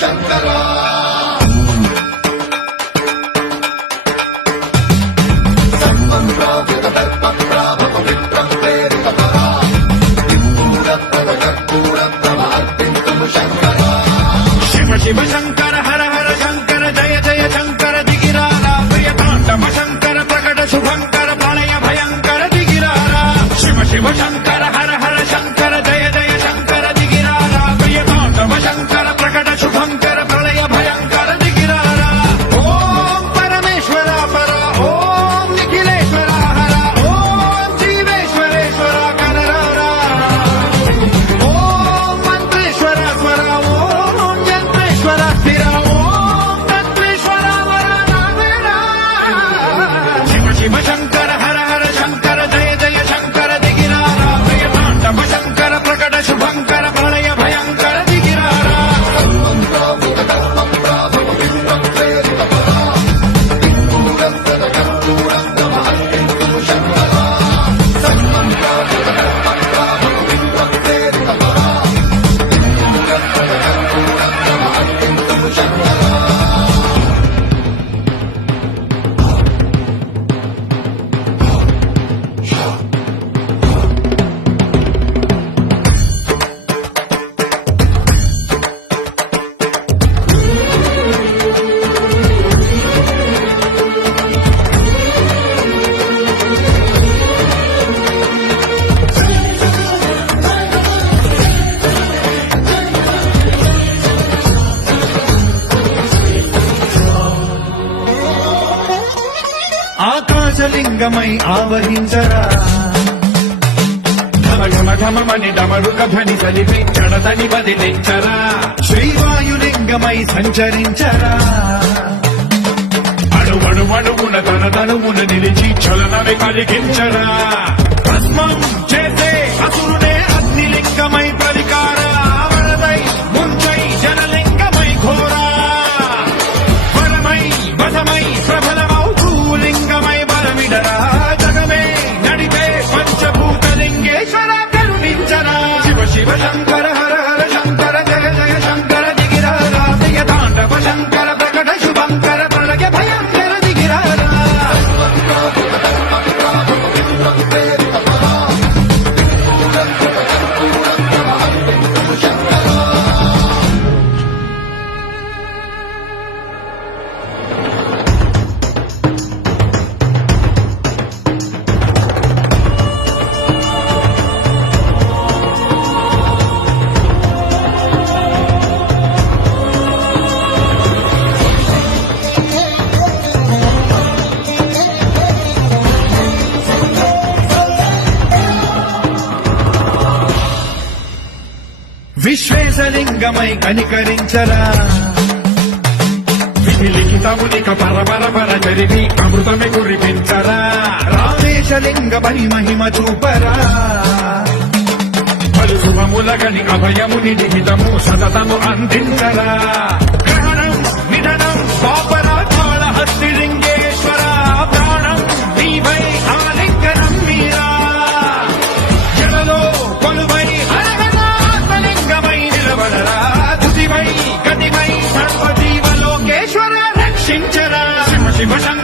శంకరా శివ శంకర హర హర శంకర జయ జయ శంకర దిగిరారా ప్రియతాండవ శంకర ప్రకట శుభంకర ప్రళయ భయంకర దిగిరారా శివ శివ శంకర హర హర శంకర జయ జయ శంకర దిగిరారా ప్రియతాండవ శంకర ప్రకట శుభంకర ప్రళయ భయంకర దిగిరారా ఓం పరమేశ్వర పర ఓం నిఖిలేశ్వర హర ఓం జీవేశ్వరేశ్వర కనరారా ఓం మంత్రేశ్వర స్వర ఓం యంత్రేశ్వర స్థిర ఓం తంత్రేశ్వర వరనామేరా శివ శివ శంకర హర హర శంకర జయ జయ శంకర దిగిరారా ప్రియతాండవ శంకర ప్రకట శుభంకర ప్రళయ భయంకర దిగిరారా ఆకాశలింగమై ఆవహించరా ఘమ ఘమ ఘమమని డమరుక ధ్వని కలిపి జడదని వదిలించరా శ్రీవాయులింగమై సంచరించరా అణువణువున తన తనువున నిలిచి చలనమే కలిగించరా భస్మం చేసే అసురునే అగ్నిలింగమై పరికారా వరదై ముంచై జనలింగమై ఘోరా వరమై వశమై ప్రబలమౌ భూలింగమై బలమిడరా జగమే నడిపే పంచభూతలింగేశ్వర కరుణించరా శివ శివ శంకర హర హర శంకర జయ జయ శంకర దిగిరారా ప్రియతాండవ శంకర ప్రకట శుభంకర ప్రళయ భయంకర దిగిరారా విశ్వేశలింగమై కనికరించరా విధి లిఖితమునిక పరపర జరిగి అమృతమే కురిపించరా రామేశలింగమై మహిమ చూపరా పలు శుభములగని అభయముని నిహితము సతతము అందించరా గ్రహణం నిధనం పాపరా కాళహస్తి లింగేశ్వర ప్రాణం నీవై ఆలింగనం మీరా జలలో కొలువై హరహరాత్మలింగమై నిలబడరా తుదివై గతివై సర్వజీవలోకేశ్వర రక్షించరా శివ శివ శంకర